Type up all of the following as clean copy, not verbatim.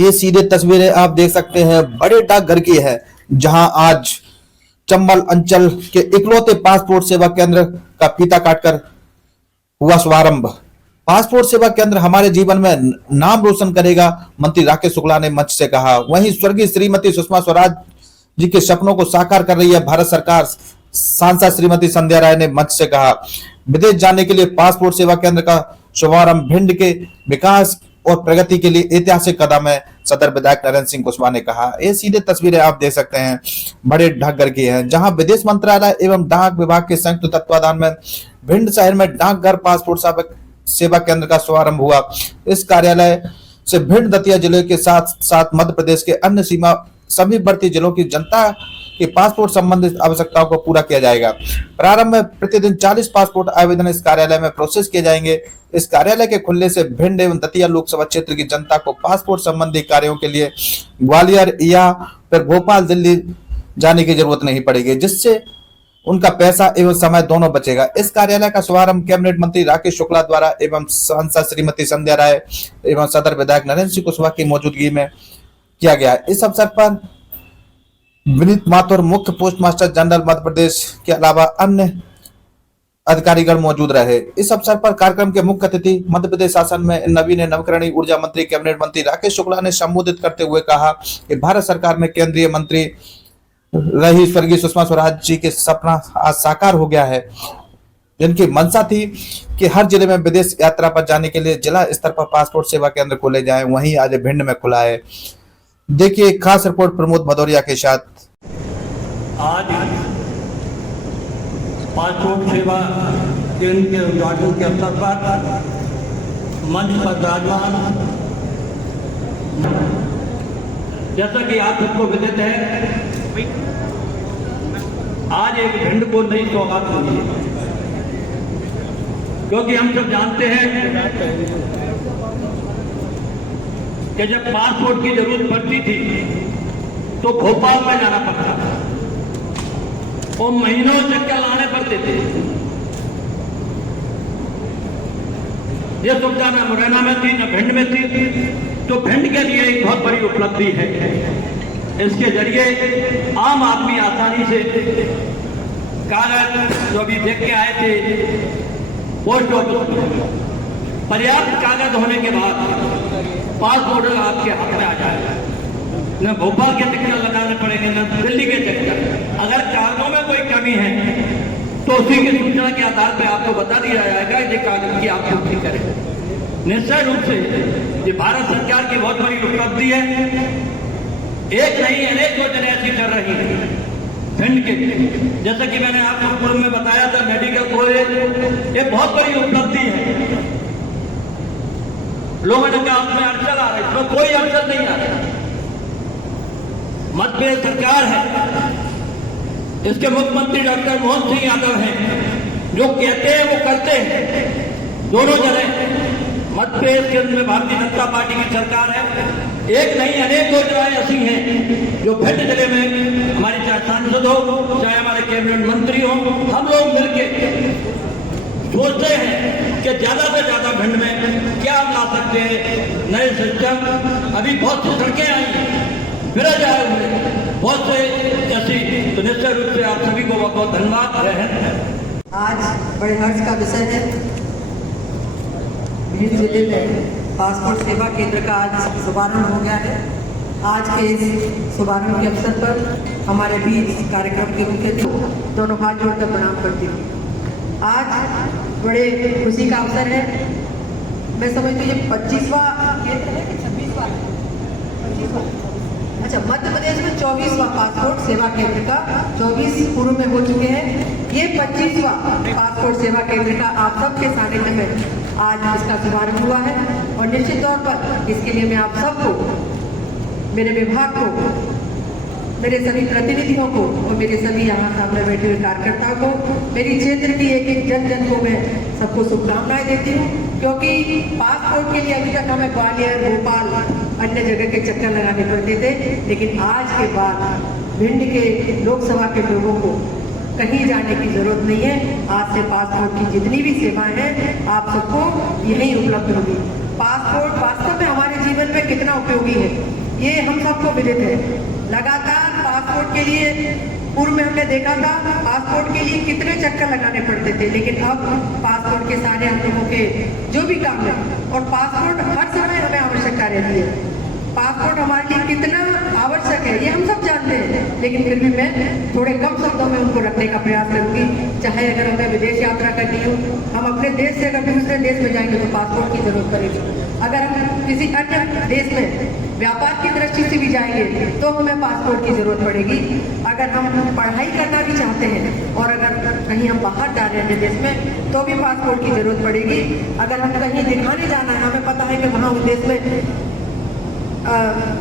ये सीधे तस्वीरें आप देख सकते हैं बड़े डाकघर की है, जहां आज चंबल अंचल के इकलौते पासपोर्ट सेवा केंद्र का फीता काटकर हुआ शुभारंभ। पासपोर्ट सेवा केंद्र हमारे जीवन में नाम रोशन करेगा, मंत्री राकेश शुक्ला ने मंच से कहा। वहीं स्वर्गीय श्रीमती सुषमा स्वराज जी के सपनों को साकार कर रही है भारत सरकार, सांसद श्रीमती संध्या राय ने मंच से कहा। विदेश जाने के लिए पासपोर्ट सेवा केंद्र का शुभारंभ भिंड के विकास और प्रगति के लिए ऐतिहासिक कदम है, सदर विधायक नरेंद्र सिंह कुशवाहा ने कहा। ये सीधे तस्वीरें आप देख सकते हैं बड़े डाकघर की हैं, जहां विदेश मंत्रालय एवं डाक विभाग के संयुक्त तत्वाधान में भिंड शहर में डाकघर पासपोर्ट सेवा केंद्र का शुभारंभ हुआ। इस कार्यालय से भिंड दतिया जिले के साथ साथ मध्य प्रदेश के अन्य सीमा समीपवर्ती जिलों की जनता के पासपोर्ट संबंधित आवश्यकताओं को पूरा किया जाएगा। प्रारंभ में प्रतिदिन 40 पासपोर्ट आवेदन इस कार्यालय में प्रोसेस किए जाएंगे। इस कार्यालय के खुलने से भिंड एवं दतिया लोकसभा क्षेत्र की जनता को पासपोर्ट संबंधी कार्यों के लिए ग्वालियर या फिर भोपाल, दिल्ली जाने की जरूरत नहीं पड़ेगी, जिससे उनका पैसा एवं समय दोनों बचेगा। इस कार्यालय का शुभारंभ कैबिनेट मंत्री राकेश शुक्ला द्वारा एवं सांसद श्रीमती संध्या राय एवं सदर विधायक नरेंद्र सिंह कुशवाहा की मौजूदगी में किया गया। इस अवसर पर विनीत माथुर, मुख्य post master general Madhya Pradesh के अलावा अन्य अधिकारीगण मौजूद रहे। इस अवसर पर कार्यक्रम के मुख्य अतिथि मध्य प्रदेश शासन में नवीन नवकरणीय ऊर्जा मंत्री कैबिनेट मंत्री राकेश शुक्ला ने संबोधित करते हुए कहा कि भारत सरकार में केंद्रीय मंत्री रही स्वर्गीय सुषमा स्वराज जी के सपना आज साकार हो गया है, जिनकी मंशा थी कि हर जिले में विदेश यात्रा पर जाने के लिए जिला स्तर पर पासपोर्ट सेवा केंद्र खोले जाएं। वहीं आज भिंड में खुला है। देखिए खास रिपोर्ट प्रमोद भदौरिया के साथ। आज पासपोर्ट सेवा केंद्र के उद्घाटन के अवसर पर मंच पर विराजमान, जैसा कि आप सबको विदित है, आज एक भिंड को नई सौगात मिली है, क्योंकि हम सब जानते हैं कि जब पासपोर्ट की जरूरत पड़ती थी तो भोपाल में जाना पड़ता था और महीनों चक्कर लाने पड़ते थे। ये सुविधा न मुरैना में थी न भिंड में थी, तो भिंड के लिए एक बहुत बड़ी उपलब्धि है। इसके जरिए आम आदमी आसानी से कागज जो अभी देख के आए थे पोस्ट ऑफिस में, पर्याप्त कागज होने के बाद पासपोर्ट आपके हाथ में आ जाएगा। न भोपाल के चक्कर लगाने पड़ेंगे न दिल्ली के चक्कर। अगर कागजों में कोई कमी है तो उसी की सूचना के आधार पर आपको बता दिया जाएगा ये कागज की आप पूर्ति करें। निश्चय रूप से ये भारत सरकार की बहुत बड़ी उपलब्धि है। एक नहीं अनेक योजना ऐसी चल रही है भिंड के, जैसा कि मैंने आपको पूर्व में बताया था, मेडिकल कॉलेज ये बहुत बड़ी उपलब्धि है। लोगों ने कहा उसमें अड़चन आ रही, इसमें कोई अड़चन नहीं आ रही। मध्य प्रदेश सरकार है, इसके मुख्यमंत्री डॉक्टर मोहन सिंह यादव हैं, जो कहते हैं वो करते हैं। दोनों जगह मध्य प्रदेश के अंदर भारतीय जनता पार्टी की सरकार है। एक नहीं अनेक योजनाएं ऐसी हैं जो भिंड जिले में हमारे चाहे सांसद हो चाहे हमारे कैबिनेट मंत्री हो, हम लोग मिलकर सोचते हैं कि ज्यादा से ज्यादा भिंड में क्या हम ला सकते हैं नए सिस्टम। अभी बहुत सी सड़कें आई, ब्रिज आए हुए, बहुत से ऐसी, तो निश्चय रूप से आप सभी को बहुत बहुत धन्यवाद। आज बड़े हर्ष का विषय है, भिंड जिले में पासपोर्ट सेवा केंद्र का आज शुभारंभ हो गया है। आज के इस शुभारंभ के अवसर पर हमारे बीच कार्यक्रम के मुख्य अतिथि दोनों हाथ जोड़कर प्रणाम करती हूँ। आज बड़े खुशी का अवसर है। मैं समझती हूँ ये 25वां केंद्र है कि 26वां? 25वां। अच्छा, मध्य प्रदेश में 24वां पासपोर्ट सेवा केंद्र का, 24 पूर्व में हो चुके हैं। ये 25वां पासपोर्ट सेवा केंद्र का आप सबके सानिध्य में आज इसका शुभारंभ हुआ है और निश्चित तौर पर इसके लिए मैं आप सबको, मेरे विभाग को, मेरे सभी प्रतिनिधियों को और मेरे सभी यहाँ सामने बैठे हुए कार्यकर्ताओं को, मेरी क्षेत्र की एक एक जन जन को मैं सबको शुभकामनाएं देती हूँ, क्योंकि पासपोर्ट के लिए अभी तक हमें ग्वालियर, भोपाल, अन्य जगह के चक्कर लगाने पड़ते थे, लेकिन आज के बाद भिंड के लोकसभा के लोगों को कहीं जाने की जरूरत नहीं है। आज से पासपोर्ट की जितनी भी सेवाएं हैं आप सबको यही उपलब्ध होगी। पासपोर्ट वास्तव में हमारे जीवन जीवन में कितना उपयोगी है ये हम सबको विदित है। लगातार पासपोर्ट के लिए पूर्व में हमने देखा था पासपोर्ट के लिए कितने चक्कर लगाने पड़ते थे, लेकिन अब पासपोर्ट के सारे हम लोगों के जो भी काम है, और पासपोर्ट हर समय हमें आवश्यकता रहती है। पासपोर्ट हमारे लिए कितना आवश्यक है ये हम सब जानते हैं, लेकिन फिर भी मैं थोड़े कम शब्दों में उनको रखने का प्रयास करूंगी। चाहे अगर हमें विदेश यात्रा करनी हो, हम अपने देश से अगर दूसरे देश में जाएंगे तो पासपोर्ट की जरूरत पड़ेगी। अगर हम किसी अन्य देश में व्यापार की दृष्टि से भी जाएंगे तो हमें पासपोर्ट की जरूरत पड़ेगी। अगर हम पढ़ाई करना भी चाहते हैं और अगर कहीं हम बाहर जा रहे हैं देश में तो भी पासपोर्ट की जरूरत पड़ेगी। अगर हम कहीं दिखाने जाना है, हमें पता है कि वहाँ उस देश में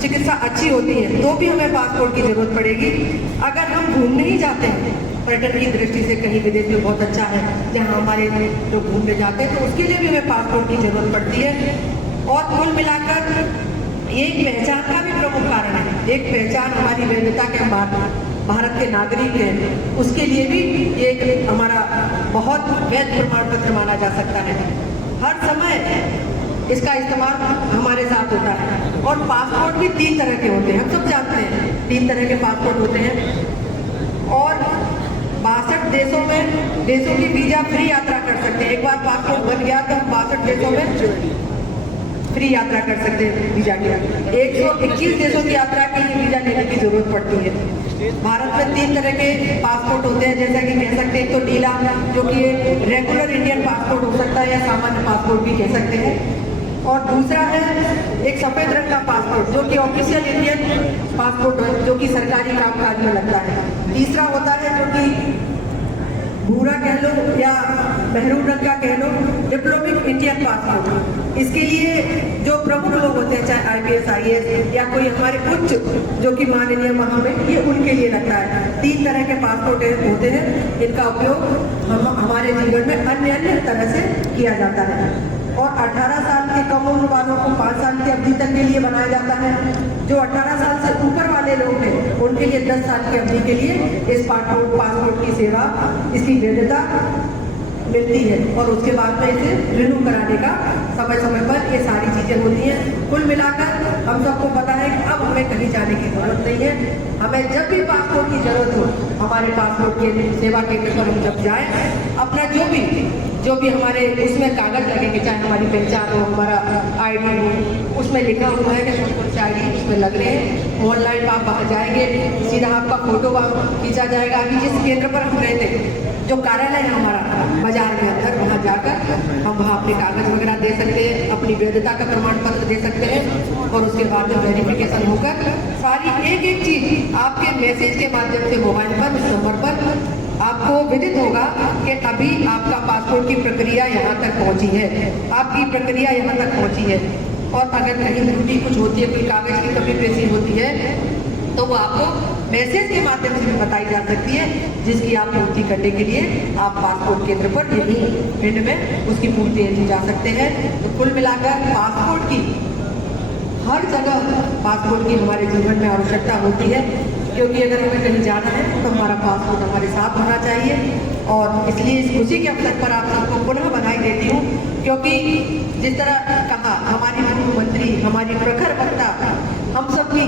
चिकित्सा अच्छी होती है तो भी हमें पासपोर्ट की जरूरत पड़ेगी। अगर हम घूमने ही जाते हैं पर्यटन की दृष्टि से कहीं विदेश में बहुत अच्छा है जहाँ हमारे लोग घूमने जाते हैं तो उसके लिए भी हमें पासपोर्ट की जरूरत पड़ती है। और कुल मिलाकर ये एक पहचान का भी प्रमुख कारण है। एक पहचान हमारी वैधता के भारत के नागरिक हैं, उसके लिए भी एक हमारा बहुत वैध प्रमाण पत्र माना जा सकता है। हर समय इसका इस्तेमाल हमारे साथ होता है। और पासपोर्ट भी 3 तरह के होते हैं, हम सब जानते हैं 3 तरह के पासपोर्ट होते हैं। और 62 देशों की वीजा फ्री यात्रा कर सकते हैं। एक बार पासपोर्ट बन गया तो हम 62 देशों में फ्री यात्रा कर सकते हैं वीजा की। 121 देशों की यात्रा के लिए वीजा लेने की जरूरत पड़ती है। भारत में 3 तरह के पासपोर्ट होते हैं, जैसा कि कह सकते हैं तो नीला जो कि रेगुलर इंडियन पासपोर्ट हो सकता है या सामान्य पासपोर्ट भी कह सकते हैं। और दूसरा है एक सफेद रंग का पासपोर्ट जो कि ऑफिशियल इंडियन पासपोर्ट है, जो कि सरकारी कामकाज में लगता है। तीसरा होता है जो कि भूरा कह लो या मेहरून रंग का कह लो, डिप्लोमेटिक इंडियन पासपोर्ट। इसके लिए जो प्रमुख लोग होते हैं, चाहे IPS IAS या कोई हमारे उच्च जो कि माननीय वहाँ में, ये उनके लिए लगता है। 3 तरह के पासपोर्ट होते हैं, इनका उपयोग हमारे जीवन में अन्य तरह से किया जाता है। और 18 साल के कम उम्र वालों को 5 साल की अवधि तक के लिए बनाया जाता है। जो 18 साल से ऊपर वाले लोग हैं उनके लिए 10 साल की अवधि के लिए इस पासपोर्ट की सेवा, इसकी वैधता मिलती है और उसके बाद में इसे रिन्यू कराने का समय समय पर ये सारी चीजें होती हैं। कुल मिलाकर हम सबको पता है कि अब हमें कहीं जाने की जरूरत नहीं है। हमें जब भी पासपोर्ट की जरूरत हो, हमारे पासपोर्ट के सेवा केंद्र पर हम जब जाएं, अपना जो भी हमारे उसमें कागज लगेंगे, चाहे हमारी पहचान हो, हमारा ID हो, उसमें लिखा हुआ है कि कौन से ID उसमें लग रहे हैं। ऑनलाइन आप बाहर जाएंगे, सीधा आपका फोटो खींचा जाएगा। अभी जिस केंद्र पर हम गए थे, जो कार्यालय है हमारा बाजार में अंदर, वहाँ जाकर हम वहाँ अपने कागज वगैरह दे सकते हैं, अपनी वैधता का प्रमाण पत्र दे सकते हैं और उसके बाद में वेरिफिकेशन होकर सारी एक चीज आपके मैसेज के माध्यम से मोबाइल पर, उस नंबर पर आपको विदित होगा कि अभी आपका पासपोर्ट की प्रक्रिया यहाँ तक पहुँची है, आपकी प्रक्रिया यहाँ तक पहुँची है। और अगर कहीं त्रुटि कुछ होती है, कोई कागज की कमी पेशी होती है, तो वो आपको मैसेज के माध्यम से भी बताई जा सकती है, जिसकी आप पूर्ति करने के लिए आप पासपोर्ट केंद्र पर यहीं पिंड में उसकी पूर्ति की जा सकते हैं। तो कुल मिलाकर पासपोर्ट की हर जगह पासपोर्ट की हमारे जीवन में आवश्यकता होती है, क्योंकि अगर हमें कहीं जाना है तो हमारा पासपोर्ट हमारे साथ होना चाहिए। और इसलिए इस खुशी के अवसर पर आप सबको पुनः बधाई देती हूँ, क्योंकि जिस तरह कहा हमारी मुख्यमंत्री, हमारी प्रखर वक्ता, हम सबकी,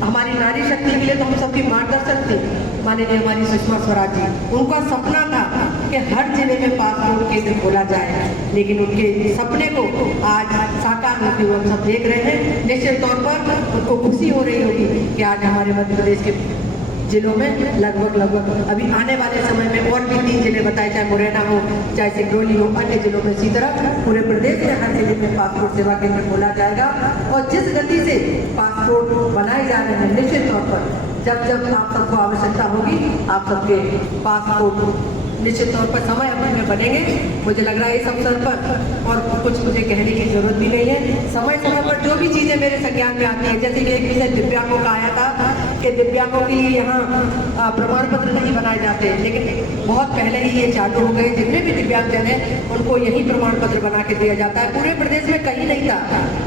हमारी नारी शक्ति के लिए तो हम सबकी मार्गदर्शक थे माननीय हमारी सुषमा स्वराज जी। उनका सपना था कि हर जिले में पासपोर्ट केंद्र खोला जाए, लेकिन उनके सपने को आज साकार होते हुए हम सब देख रहे हैं। निश्चित तौर पर उनको खुशी हो रही होगी कि आज हमारे मध्य प्रदेश के जिलों में लगभग अभी आने वाले समय में और भी 3 जिले बताए, चाहे मुरैना हो, चाहे सिंगरौली हो, अन्य जिलों में इसी तरह पूरे प्रदेश में हर जिले में पासपोर्ट सेवा केंद्र खोला जाएगा। और जिस गति से पासपोर्ट बनाए जा रहे हैं, निश्चित तौर पर जब आप सबको आवश्यकता होगी, आप सबके पासपोर्ट निश्चित तौर पर समय अवधि में बनेंगे। मुझे लग रहा है इस अवसर पर और कुछ मुझे कहने की जरूरत भी नहीं है। समय समय पर जो भी चीजें मेरे संज्ञान में आती हैं, जैसे कि एक विषय दिव्यांगों का आया था कि दिव्यांगों के लिए यहाँ प्रमाण पत्र नहीं बनाए जाते, लेकिन बहुत पहले ही ये चालू हो गए। जितने भी दिव्यांगजन हैं उनको यही प्रमाण पत्र बना के दिया जाता है। पूरे प्रदेश में कहीं नहीं था,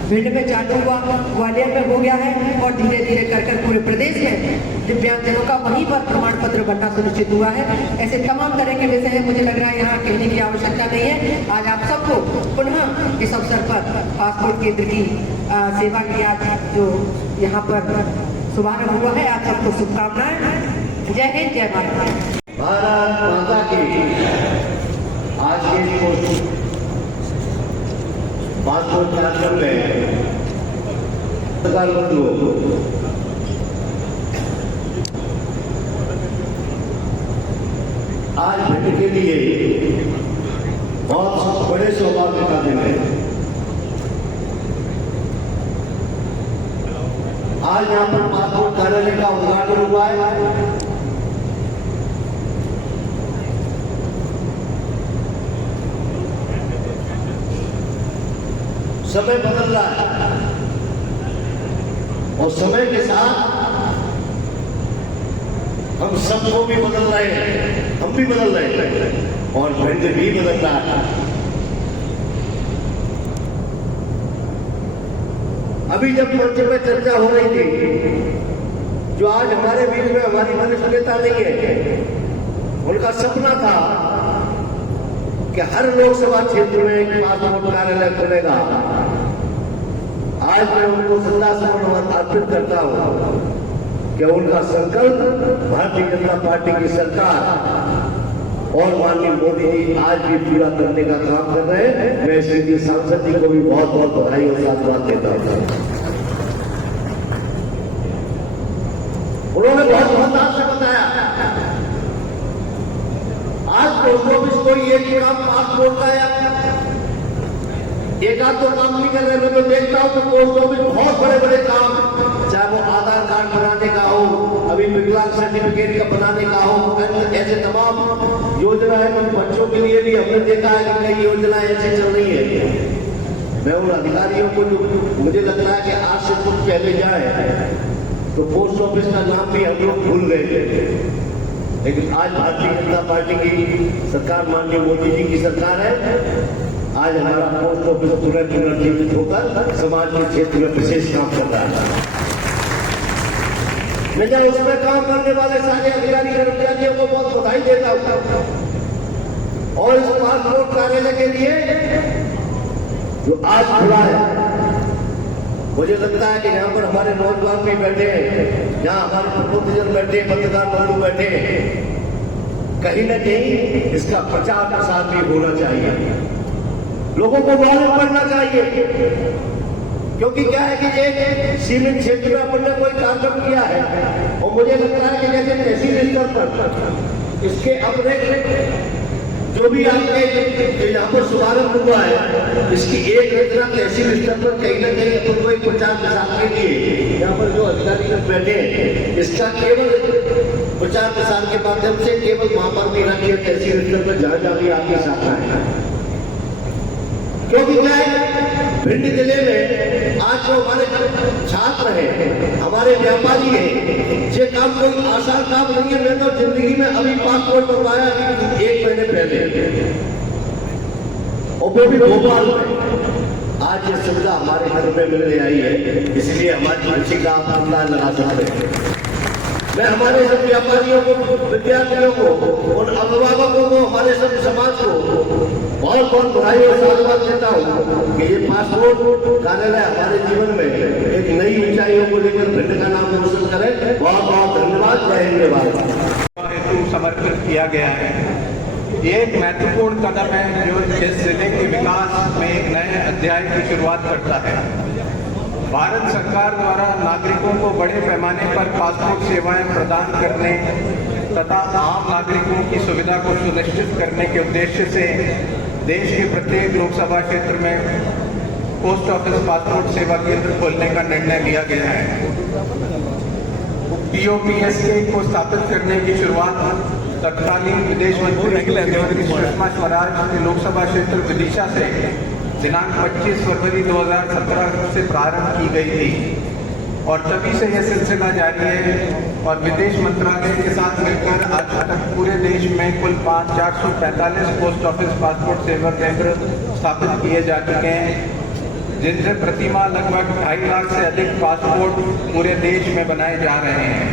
भिंड में चालू हुआ, ग्वालियर में हो गया है और धीरे धीरे कर पूरे प्रदेश में दिव्यांगजनों का वहीं पर प्रमाण पत्र बनना सुनिश्चित हुआ है। ऐसे तमाम तरह के विषय है, मुझे लग रहा है यहाँ कहने की आवश्यकता नहीं है। आज आप सबको पुनः इस अवसर पर पासपोर्ट केंद्र की सेवा की आज जो यहाँ पर शुभारंभ हुआ है, आप सबको शुभकामनाएं। जय हिंद, जय भारत। भारत माता की। आज के पासपोर्ट कार्यक्रम में प्रधानमंत्री आज भेंट के लिए बहुत बड़े सौभाग्य का दिन है। आज यहाँ पर पासपोर्ट कार्यालय का उद्घाटन हुआ है। समय बदल रहा है और समय के साथ हम सबको भी बदल रहे हैं, हम भी बदल रहे हैं और भेंट भी बदल रहा है। अभी जब मंच में चर्चा हो रही थी, जो आज हमारे बीच में हमारी वरिष्ठ नेता नहीं है, उनका सपना था कि हर लोकसभा क्षेत्र में एक पासपोर्ट कार्यालय खुलेगा। आज मैं उनको श्रद्धासुमन अर्पित करता हूं कि उनका संकल्प भारतीय जनता पार्टी की सरकार और माननीय मोदी जी आज भी पूरा करने का काम कर रहे हैं। मैं श्री सांसद जी को भी बहुत बहुत बधाई और साधुवाद देता हूं। उन्होंने बहुत विस्तार से बताया। आज पोस्ट ऑफिस कोई एक काम पासपोर्ट का या एक आध तो काम नहीं कर रहे। मैं तो देखता हूं तो पोस्ट ऑफिस बहुत बड़े बड़े काम, चाहे वो आधार कार्ड बनाने का हो, अभी विकलांग सर्टिफिकेट का बनाने का हो, ऐसे तमाम योजना है। कुछ बच्चों के लिए भी हमने देखा है कि कई योजनाएं ऐसी चल रही है। मैं उन अधिकारियों को जो मुझे लगता है कि आज से कुछ पहले जाए तो पोस्ट ऑफिस का नाम भी हम लोग भूल गए थे, लेकिन आज भारतीय जनता पार्टी की सरकार, माननीय मोदी जी की सरकार है। आज हमारा पोस्ट ऑफिस पुनर्जीवित होकर समाज के क्षेत्र में विशेष काम कर रहा है। मैं उसमें काम करने वाले सारे अधिकारी कर्मचारियों को बहुत बधाई देता हूं। और इस पासपोर्ट कार्यालय के लिए जो आज खुला है, मुझे लगता है कि यहाँ पर हमारे नौजवान भी बैठे हैं, यहाँ हमारे प्रबुद्धजन बैठे, पत्रकार बंधु बैठे, कहीं न कहीं इसका प्रचार प्रसार भी होना चाहिए, लोगों को मालूम करना चाहिए। क्योंकि क्या है कि एक सीमित क्षेत्र में अपन ने कोई कार्यक्रम किया है और मुझे लगता है कि जैसे तहसील स्तर पर इसके अपने जो भी आपके यहाँ पर शुभारंभ हुआ है, इसकी एक योजना तहसील स्तर पर कहीं ना कहीं अपन को एक प्रचार प्रसार के लिए यहाँ पर जो अधिकारी लोग बैठे हैं, इसका केवल प्रचार प्रसार के माध्यम से केवल वहां पर भी रखिए तहसील स्तर पर जहां जहां भी आपकी शाखाएं हैं। क्योंकि क्या है, भिंड जिले में आज जो हमारे छात्र हैं, हमारे व्यापारी हैं, ये काम कोई आसान काम नहीं है। मैं तो जिंदगी में अभी पासपोर्ट बनवाया 1 महीने पहले, और वो भी भोपाल में। आज ये सुविधा हमारे घर में मिलने आई है, इसलिए हमारी रुचि का आप अंदाज लगा सकते हैं। मैं हमारे सब व्यापारियों को, विद्यार्थियों को, उन अभिभावकों को, हमारे सब समाज को बहुत बहुत बधाई और साधुवाद देता हूँ कि ये पासपोर्ट कार्यालय हमारे जीवन में एक नई ऊंचाइयों को लेकर भिंड का नाम रोशन करे। बहुत बहुत धन्यवाद। जय हिंद, जय भारत। हेतु समर्पित किया गया है। ये एक महत्वपूर्ण कदम है जो इस जिले के विकास में एक नए अध्याय की शुरुआत करता है। भारत सरकार द्वारा नागरिकों को बड़े पैमाने पर पासपोर्ट सेवाएं प्रदान करने तथा आम नागरिकों की सुविधा को सुनिश्चित करने के उद्देश्य से देश के प्रत्येक लोकसभा क्षेत्र में पोस्ट ऑफिस पासपोर्ट सेवा केंद्र खोलने का निर्णय लिया गया है। पीओपीएसके को स्थापित करने की शुरुआत तत्कालीन विदेश मंत्री श्रीमती सुषमा स्वराज के लोकसभा क्षेत्र विदिशा से दिनांक 25 फरवरी 2017 से प्रारंभ की गई थी और तभी से यह सिलसिला जारी है और विदेश मंत्रालय के साथ मिलकर आज तक पूरे देश में कुल 445 पोस्ट ऑफिस पासपोर्ट सेवा केंद्र स्थापित किए जा चुके हैं, जिनसे प्रतिमाह लगभग 2.5 लाख से अधिक पासपोर्ट पूरे देश में बनाए जा रहे हैं।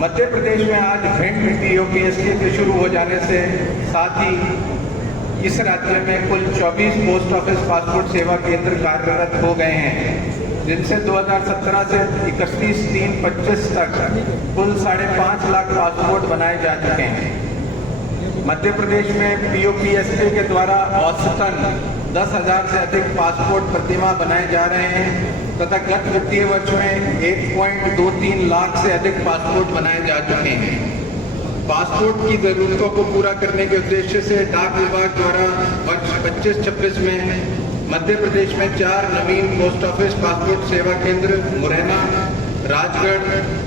मध्य प्रदेश में आज भिंड POPSK के शुरू हो जाने से साथ ही इस राज्य में कुल 24 पोस्ट ऑफिस पासपोर्ट सेवा केंद्र कार्यरत हो गए हैं, जिनसे 2017 से 31/3/25 तक कुल 5.5 लाख पासपोर्ट बनाए जा चुके हैं। मध्य प्रदेश में POPSK के द्वारा औसतन 10,000 से अधिक पासपोर्ट प्रतिमाह बनाए जा रहे हैं तथा गत वित्तीय वर्ष में 1.23 लाख से अधिक पासपोर्ट बनाए जा चुके हैं। पासपोर्ट की जरूरतों को पूरा करने के उद्देश्य से डाक विभाग द्वारा वर्ष 25-26 में मध्य प्रदेश में 4 नवीन पोस्ट ऑफिस पासपोर्ट सेवा केंद्र मुरैना, राजगढ़,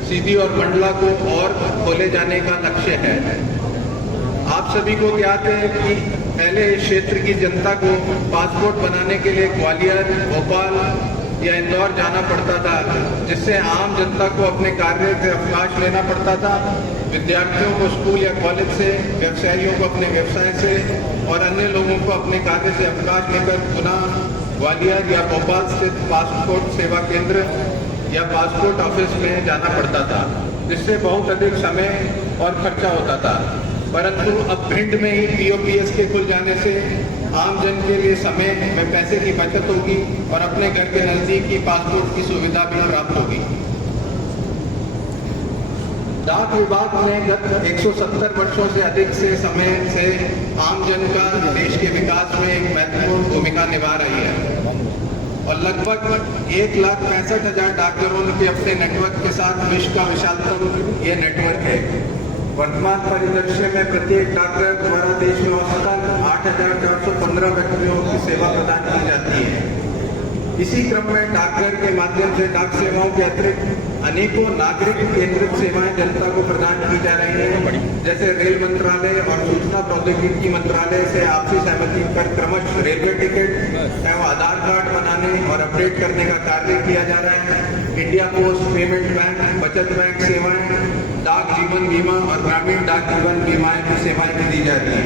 सीधी और मंडला को और खोले जाने का लक्ष्य है। आप सभी को ज्ञात है कि पहले इस क्षेत्र की जनता को पासपोर्ट बनाने के लिए ग्वालियर, भोपाल या इंदौर जाना पड़ता था, जिससे आम जनता को अपने कार्य से अवकाश लेना पड़ता था। विद्यार्थियों को स्कूल या कॉलेज से, व्यवसायियों को अपने व्यवसाय से और अन्य लोगों को अपने कार्य से अवकाश लेकर पुनः ग्वालियर या भोपाल स्थित पासपोर्ट सेवा केंद्र या पासपोर्ट ऑफिस में जाना पड़ता था, जिससे बहुत अधिक समय और खर्चा होता था। परंतु अब भिंड में ही POPSK खुल जाने से आम जन के लिए समय व पैसे की बचत होगी और अपने घर के नजदीक ही पासपोर्ट की सुविधा भी प्राप्त होगी। डाक विभाग ने गत 170 वर्षों से अधिक से समय से आम जन का देश के विकास में एक महत्वपूर्ण भूमिका निभा रही है और लगभग 1,65,000 डाकघरों के अपने नेटवर्क के साथ विश्व का विशालतम ये नेटवर्क है। वर्तमान परिदृश्य में प्रत्येक डाकघर द्वारा देश में औसतन 8,415 व्यक्तियों की सेवा प्रदान की जाती है। इसी क्रम में डाकघर के माध्यम से डाक सेवाओं के अतिरिक्त अनेकों नागरिक केंद्रित सेवाएं जनता को प्रदान की जा रही हैं, जैसे रेल मंत्रालय और सूचना प्रौद्योगिकी मंत्रालय से आपसी सहमति पर क्रमशः रेलवे टिकट एवं आधार कार्ड बनाने और अपडेट करने का कार्य किया जा रहा है। इंडिया पोस्ट पेमेंट बैंक, बचत बैंक सेवाएं, डाक जीवन बीमा और ग्रामीण डाक जीवन बीमा की सेवाएं भी दी जा रही है।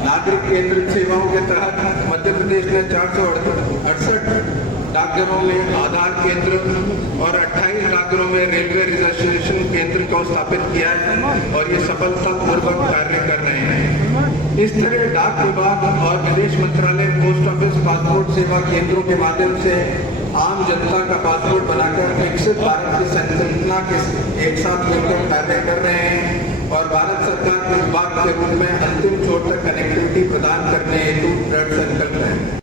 नागरिक केंद्रित सेवाओं के तहत मध्य प्रदेश ने 468 डाकघरों में आधार केंद्र और 28 डाकघरों में रेलवे रजिस्ट्रेशन केंद्र को स्थापित किया है और ये सफलतापूर्वक कार्य कर रहे हैं। इस तरह डाक विभाग और विदेश मंत्रालय पोस्ट ऑफिस पासपोर्ट सेवा केंद्रों के माध्यम से आम जनता का पासपोर्ट बनाकर विकसित भारत की संकल्पना के एक साथ मिलकर कार्य कर रहे हैं और भारत सरकार के विभाग के रूप में अंतिम छोर तक कनेक्टिविटी प्रदान करने हेतु दृढ़ संकल्प है।